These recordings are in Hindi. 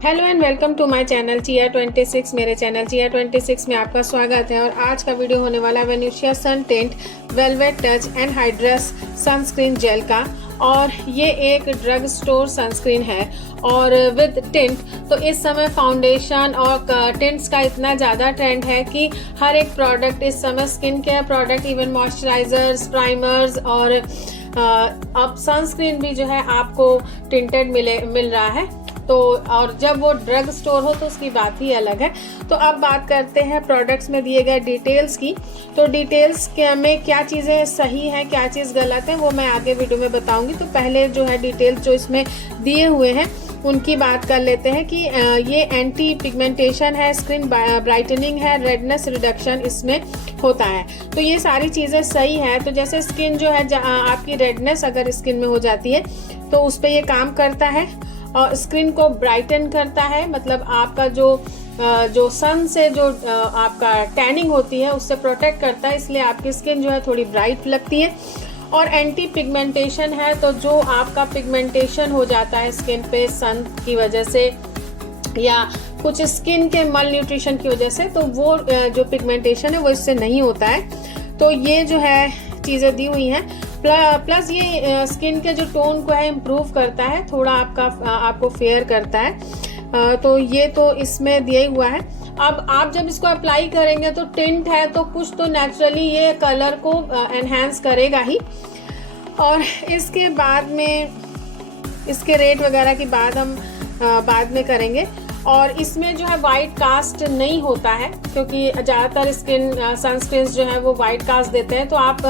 Hello and welcome to my channel Chia 26। मेरे चैनल चिया 26 में आपका स्वागत है और आज का वीडियो होने वाला है Venusia sun tint velvet touch and hydrous sunscreen gel का। और ये एक ड्रग स्टोर सनस्क्रीन है और विद टिंट। तो इस समय फाउंडेशन और टिंट्स का इतना ज़्यादा ट्रेंड है कि हर एक प्रोडक्ट इस समय skin care product, even moisturisers, primers और अब सनस्क्रीन भी जो है आपको टिंटेड मिल रहा है। तो और जब वो ड्रग स्टोर हो तो उसकी बात ही अलग है। तो अब बात करते हैं प्रोडक्ट्स में दिए गए डिटेल्स की। तो डिटेल्स में क्या चीज़ें सही हैं, क्या चीज़ गलत है, वो मैं आगे वीडियो में बताऊंगी। तो पहले जो है डिटेल्स जो इसमें दिए हुए हैं उनकी बात कर लेते हैं कि ये एंटी पिगमेंटेशन है, स्किन ब्राइटनिंग है, रेडनेस रिडक्शन इसमें होता है। तो ये सारी चीज़ें सही है। तो जैसे स्किन जो है आपकी रेडनेस अगर स्किन में हो जाती है तो उस पर ये काम करता है और स्किन को ब्राइटन करता है, मतलब आपका जो सन से जो आपका टैनिंग होती है उससे प्रोटेक्ट करता है, इसलिए आपकी स्किन जो है थोड़ी ब्राइट लगती है। और एंटी पिगमेंटेशन है, तो जो आपका पिगमेंटेशन हो जाता है स्किन पे सन की वजह से या कुछ स्किन के मल न्यूट्रिशन की वजह से, तो वो जो पिगमेंटेशन है वो इससे नहीं होता है। तो ये जो है चीज़ें दी हुई हैं। प्लस ये स्किन के जो टोन को है इम्प्रूव करता है, थोड़ा आपको फेयर करता है। तो ये तो इसमें दिया हुआ है। अब आप जब इसको अप्लाई करेंगे तो टिंट है तो कुछ तो नेचुरली ये कलर को एनहांस करेगा ही। और इसके बाद में इसके रेट वगैरह की बात हम बाद में करेंगे। और इसमें जो है वाइट कास्ट नहीं होता है, क्योंकि ज़्यादातर सनस्क्रीन जो है वो वाइट कास्ट देते हैं। तो आप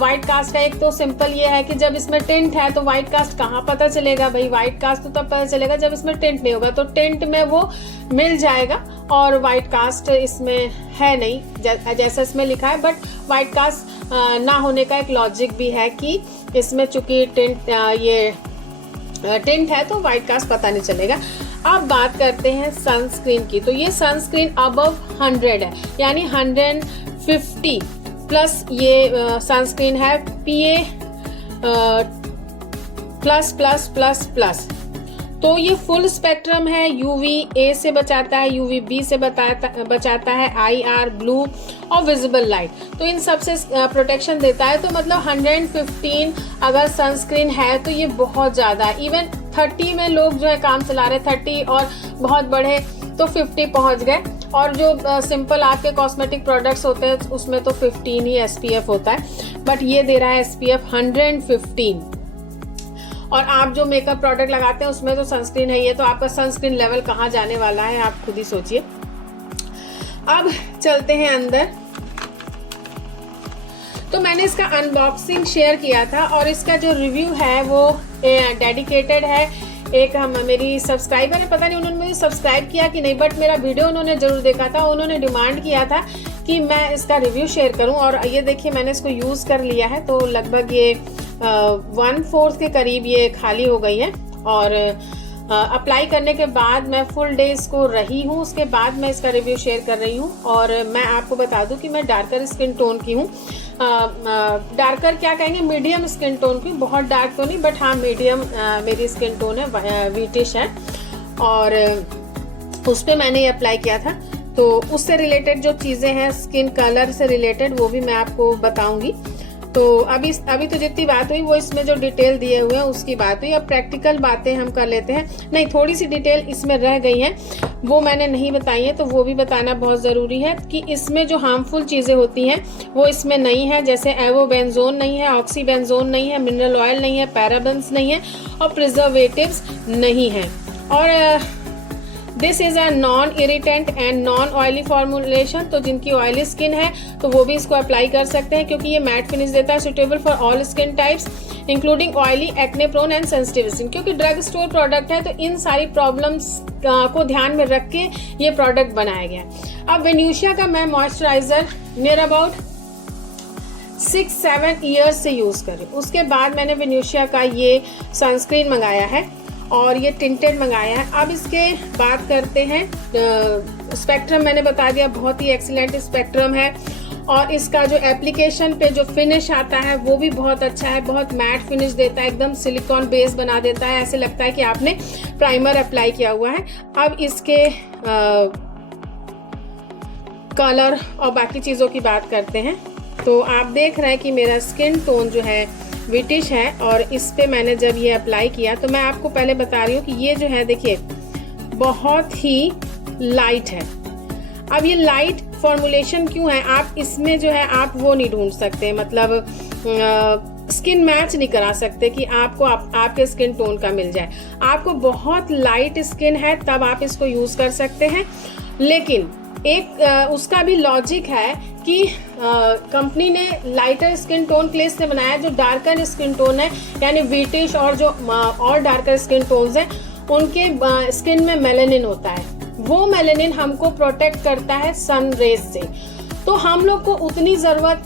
वाइट कास्ट का एक तो सिंपल ये है कि जब इसमें टिंट है तो वाइट कास्ट कहाँ पता चलेगा भाई, वाइट कास्ट तो तब पता चलेगा जब इसमें टिंट नहीं होगा। तो टिंट में वो मिल जाएगा और वाइट कास्ट इसमें है नहीं जैसा इसमें लिखा है। बट वाइट कास्ट ना होने का एक लॉजिक भी है कि इसमें चूंकि टिंट है तो वाइट कास्ट पता नहीं चलेगा। अब बात करते हैं सनस्क्रीन की। तो ये सनस्क्रीन अबव 100 है, यानी 150 प्लस ये सनस्क्रीन है PA plus plus plus plus. तो ये फुल स्पेक्ट्रम है, UVA से बचाता है, UVB से बचाता है, IR ब्लू और विजिबल लाइट। तो इन सब से प्रोटेक्शन देता है। तो मतलब 115 अगर सनस्क्रीन है तो ये बहुत ज़्यादा है। इवन 30 में लोग जो है काम चला रहे, 30 और बहुत बढ़े तो 50 पहुंच गए। और जो सिंपल आपके कॉस्मेटिक प्रोडक्ट्स होते हैं उसमें तो 15 ही SPF होता है, बट ये दे रहा है SPF 115। और आप जो मेकअप प्रोडक्ट लगाते हैं उसमें तो सनस्क्रीन है, ये तो आपका सनस्क्रीन लेवल कहाँ जाने वाला है आप खुद ही सोचिए। अब चलते हैं अंदर। तो मैंने इसका अनबॉक्सिंग शेयर किया था और इसका जो रिव्यू है वो डेडिकेटेड है। एक मेरी सब्सक्राइबर है, पता नहीं उन्होंने मुझे सब्सक्राइब किया कि नहीं, बट मेरा वीडियो उन्होंने जरूर देखा था। उन्होंने डिमांड किया था कि मैं इसका रिव्यू शेयर करूं। और ये देखिए मैंने इसको यूज़ कर लिया है, तो लगभग ये 1/4 के करीब ये खाली हो गई है। और अप्लाई करने के बाद मैं फुल डे इसको रही हूँ, उसके बाद मैं इसका रिव्यू शेयर कर रही हूँ। और मैं आपको बता दूँ कि मैं डार्कर स्किन टोन की हूँ। डार्कर क्या कहेंगे, मीडियम स्किन टोन की, बहुत डार्क तो नहीं, बट हाँ मीडियम मेरी स्किन टोन है, व्हीटिश है। और उस पर मैंने ये अप्लाई किया था। तो उससे रिलेटेड जो चीज़ें हैं स्किन कलर से रिलेटेड वो भी मैं आपको बताऊंगी। तो अभी तो जितनी बात हुई वो इसमें जो डिटेल दिए हुए हैं उसकी बात हुई। अब प्रैक्टिकल बातें हम कर लेते हैं। नहीं, थोड़ी सी डिटेल इसमें रह गई हैं, वो मैंने नहीं बताई है, तो वो भी बताना बहुत ज़रूरी है कि इसमें जो हार्मफुल चीज़ें होती हैं वो इसमें नहीं है। जैसे एवोबेंजोन नहीं है, ऑक्सीबेंजोन नहीं है, मिनरल ऑयल नहीं है, पैराबेन्स नहीं है और प्रिजर्वेटिव्स नहीं है। और this is a non irritant and non oily formulation. तो जिनकी ऑयली स्किन है तो वो भी इसको अप्लाई कर सकते हैं, क्योंकि ये मैट फिनिश देता है, suitable for all skin types including oily, acne prone and sensitive skin. क्योंकि ड्रग स्टोर प्रोडक्ट है तो इन सारी प्रॉब्लम्स को ध्यान में रख के ये प्रोडक्ट बनाया गया है। अब वेनेशिया का मैं मॉइस्चराइजर नियर अबाउट 6-7 ईयर्स से यूज़ कर रही हूँ। उसके बाद मैंने वेनेशिया का ये सनस्क्रीन मंगाया है और ये टिंटेड मंगाया है। अब इसके बात करते हैं। स्पेक्ट्रम मैंने बता दिया, बहुत ही एक्सीलेंट स्पेक्ट्रम है और इसका जो एप्लीकेशन पे जो फिनिश आता है वो भी बहुत अच्छा है, बहुत मैट फिनिश देता है, एकदम सिलिकॉन बेस बना देता है, ऐसे लगता है कि आपने प्राइमर अप्लाई किया हुआ है। अब इसके कलर और बाकी चीज़ों की बात करते हैं। तो आप देख रहे हैं कि मेरा स्किन टोन जो है विटिश है, और इस पे मैंने जब ये अप्लाई किया तो मैं आपको पहले बता रही हूँ कि ये जो है देखिए बहुत ही लाइट है। अब ये लाइट फॉर्मुलेशन क्यों है, आप इसमें जो है आप वो नहीं ढूंढ सकते, मतलब स्किन मैच नहीं करा सकते कि आपको आपके स्किन टोन का मिल जाए। आपको बहुत लाइट स्किन है तब आप इसको यूज़ कर सकते हैं, लेकिन एक उसका भी लॉजिक है कि कंपनी ने लाइटर स्किन टोन के लिए से बनाया, जो डार्कर स्किन टोन है यानी विटिश और जो और डार्कर स्किन टोन्स हैं उनके स्किन में मेलानिन होता है। वो मेलानिन हमको प्रोटेक्ट करता है सन रेज से, तो हम लोग को उतनी ज़रूरत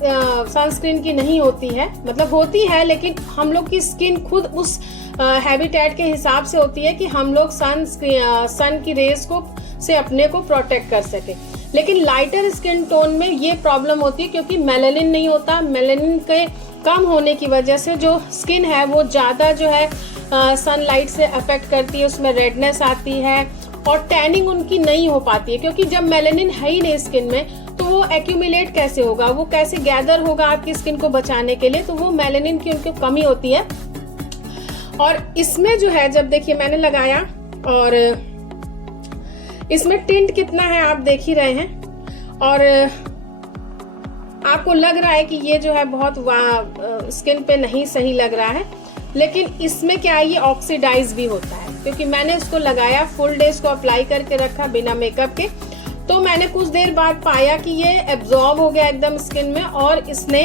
सनस्क्रीन की नहीं होती है, मतलब होती है लेकिन हम लोग की स्किन खुद उस हैबिटेट के हिसाब से होती है कि हम लोग सन की रेज को से अपने को प्रोटेक्ट कर सके। लेकिन लाइटर स्किन टोन में ये प्रॉब्लम होती है क्योंकि मेलानिन नहीं होता। मेलानिन के कम होने की वजह से जो स्किन है वो ज़्यादा जो है सनलाइट से अफेक्ट करती है, उसमें रेडनेस आती है और टैनिंग उनकी नहीं हो पाती है, क्योंकि जब मेलानिन है ही नहीं स्किन में तो वो एक्यूमुलेट कैसे होगा, वो कैसे गैदर होगा आपकी स्किन को बचाने के लिए, तो वो मेलानिन की उनकी कमी होती है। और इसमें जो है जब देखिए मैंने लगाया और इसमें टिंट कितना है आप देख ही रहे हैं, और आपको लग रहा है कि ये जो है बहुत स्किन पे नहीं सही लग रहा है, लेकिन इसमें क्या है ये ऑक्सीडाइज भी होता है, क्योंकि मैंने इसको लगाया फुल डे इसको अप्लाई करके रखा बिना मेकअप के, तो मैंने कुछ देर बाद पाया कि ये एब्जॉर्ब हो गया एकदम स्किन में और इसने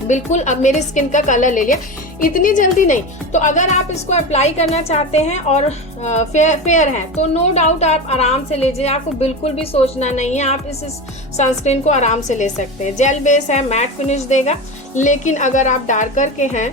बिल्कुल अब मेरी स्किन का कलर ले लिया। इतनी जल्दी नहीं, तो अगर आप इसको अप्लाई करना चाहते हैं और फेयर हैं तो नो डाउट आप आराम से लीजिए, आपको बिल्कुल भी सोचना नहीं है, आप इस सनस्क्रीन को आराम से ले सकते हैं। जेल बेस है, मैट फिनिश देगा, लेकिन अगर आप डार्कर के हैं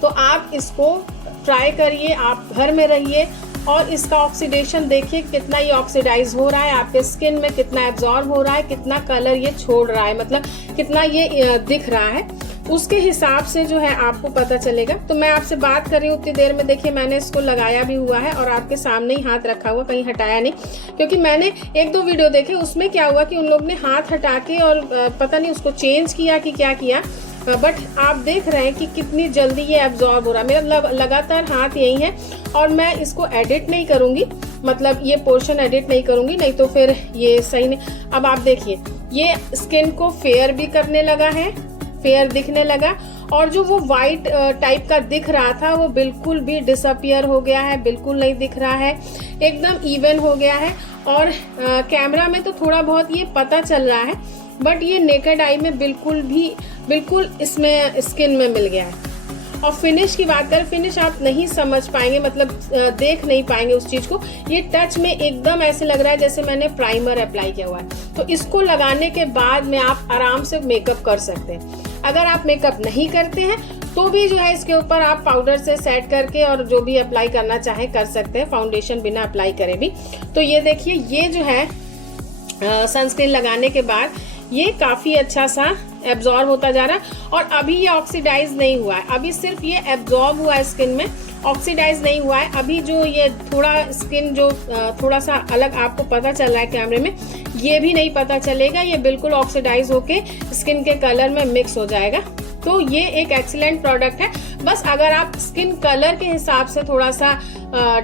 तो आप इसको ट्राई करिए, आप घर में रहिए और इसका ऑक्सीडेशन देखिए कितना ये ऑक्सीडाइज हो रहा है, आपके स्किन में कितना एब्जॉर्ब हो रहा है, कितना कलर ये छोड़ रहा है, मतलब कितना ये दिख रहा है, उसके हिसाब से जो है आपको पता चलेगा। तो मैं आपसे बात कर रही हूँ उतनी देर में देखिए मैंने इसको लगाया भी हुआ है और आपके सामने ही हाथ रखा हुआ, कहीं हटाया नहीं, क्योंकि मैंने एक दो वीडियो देखे उसमें क्या हुआ कि उन लोग ने हाथ हटा के और पता नहीं उसको चेंज किया कि क्या किया, बट आप देख रहे हैं कि कितनी जल्दी ये एब्जॉर्ब हो रहा है। मेरा लगातार हाथ यही है और मैं इसको एडिट नहीं करूंगी, मतलब ये पोर्शन एडिट नहीं करूंगी, नहीं तो फिर ये सही नहीं। अब आप देखिए ये स्किन को फेयर भी करने लगा है, फेयर दिखने लगा, और जो वो वाइट टाइप का दिख रहा था वो बिल्कुल भी डिसअपियर हो गया है, बिल्कुल नहीं दिख रहा है, एकदम इवन हो गया है। और कैमरा में तो थोड़ा बहुत ये पता चल रहा है, बट ये नेकेड आई में बिल्कुल इसमें स्किन में मिल गया है। और फिनिश की बात करें, फिनिश आप नहीं समझ पाएंगे, मतलब देख नहीं पाएंगे उस चीज को, ये टच में एकदम ऐसे लग रहा है जैसे मैंने प्राइमर अप्लाई किया हुआ है। तो इसको लगाने के बाद में आप आराम से मेकअप कर सकते हैं। अगर आप मेकअप नहीं करते हैं तो भी जो है इसके ऊपर आप पाउडर से सेट करके और जो भी अप्लाई करना चाहे कर सकते हैं, फाउंडेशन बिना अप्लाई करे भी। तो ये देखिए ये जो है सनस्क्रीन लगाने के बाद ये काफी अच्छा सा एब्जॉर्ब होता जा रहा है, और अभी ये ऑक्सीडाइज नहीं हुआ है, अभी सिर्फ ये एब्जॉर्ब हुआ है स्किन में, ऑक्सीडाइज नहीं हुआ है। अभी जो ये थोड़ा स्किन जो थोड़ा सा अलग आपको पता चल रहा है कैमरे में, ये भी नहीं पता चलेगा, ये बिल्कुल ऑक्सीडाइज होके स्किन के कलर में मिक्स हो जाएगा। तो ये एक एक्सीलेंट प्रोडक्ट है। बस अगर आप स्किन कलर के हिसाब से थोड़ा सा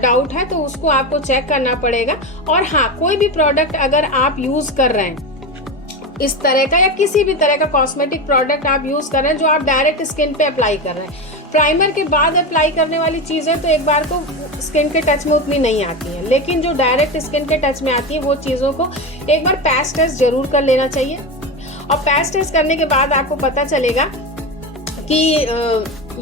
डाउट है तो उसको आपको चेक करना पड़ेगा। और हाँ, कोई भी प्रोडक्ट अगर आप यूज कर रहे हैं इस तरह का या किसी भी तरह का कॉस्मेटिक प्रोडक्ट आप यूज कर रहे हैं जो आप डायरेक्ट स्किन पे अप्लाई कर रहे हैं, प्राइमर के बाद अप्लाई करने वाली चीजें तो एक बार को स्किन के टच में उतनी नहीं आती हैं, लेकिन जो डायरेक्ट स्किन के टच में आती है वो चीजों को एक बार पैच टेस्ट जरूर कर लेना चाहिए। और पैच टेस्ट करने के बाद आपको पता चलेगा कि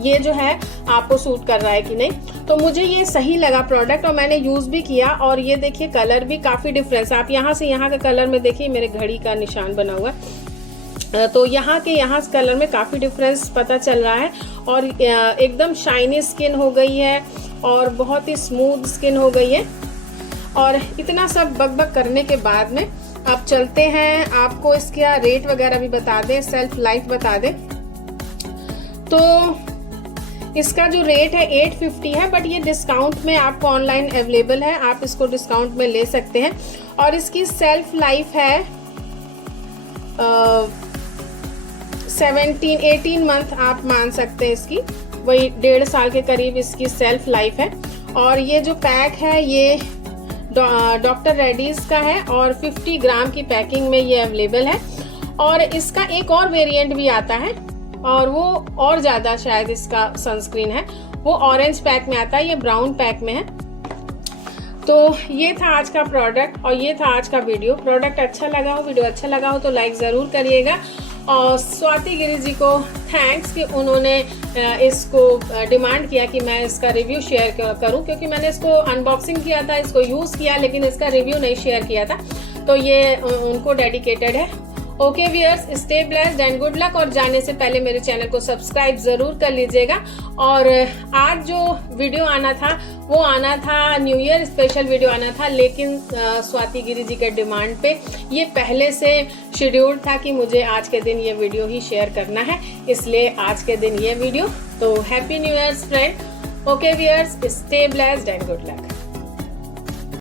ये जो है आपको सूट कर रहा है कि नहीं। तो मुझे ये सही लगा प्रोडक्ट और मैंने यूज भी किया। और ये देखिए कलर भी काफी डिफरेंस, आप यहाँ से यहाँ का कलर में देखिए, मेरे घड़ी का निशान बना हुआ है, तो यहाँ के यहाँ कलर में काफी डिफरेंस पता चल रहा है। और एकदम शाइनी स्किन हो गई है और बहुत ही स्मूथ स्किन हो गई है। और इतना सब बकबक करने के बाद में अब चलते हैं, आपको इसका रेट वगैरह भी बता दें, सेल्फ लाइफ बता दें। तो इसका जो रेट है 850 है, बट ये डिस्काउंट में आपको ऑनलाइन अवेलेबल है, आप इसको डिस्काउंट में ले सकते हैं। और इसकी सेल्फ लाइफ है 18 मंथ आप मान सकते हैं इसकी, वही 1.5 साल के करीब इसकी सेल्फ लाइफ है। और ये जो पैक है ये डॉक्टर रेड्डीज का है और 50 ग्राम की पैकिंग में ये अवेलेबल है। और इसका एक और वेरिएंट भी आता है और वो और ज़्यादा शायद इसका सनस्क्रीन है, वो ऑरेंज पैक में आता है, ये ब्राउन पैक में है। तो ये था आज का प्रोडक्ट और ये था आज का वीडियो। प्रोडक्ट अच्छा लगा हो, वीडियो अच्छा लगा हो तो लाइक ज़रूर करिएगा। और स्वाति गिरी जी को थैंक्स कि उन्होंने इसको डिमांड किया कि मैं इसका रिव्यू शेयर करूं, क्योंकि मैंने इसको अनबॉक्सिंग किया था, इसको यूज़ किया, लेकिन इसका रिव्यू नहीं शेयर किया था, तो ये उनको डेडिकेटेड है। Okay viewers, stay blessed and good luck. और जाने से पहले मेरे चैनल को सब्सक्राइब ज़रूर कर लीजिएगा। और आज जो वीडियो आना था वो आना था, न्यू ईयर स्पेशल वीडियो आना था, लेकिन स्वाति गिरी जी के डिमांड पे ये पहले से शेड्यूल्ड था कि मुझे आज के दिन ये वीडियो ही शेयर करना है, इसलिए आज के दिन ये वीडियो। तो happy new year friend. Okay viewers, stay blessed and good luck.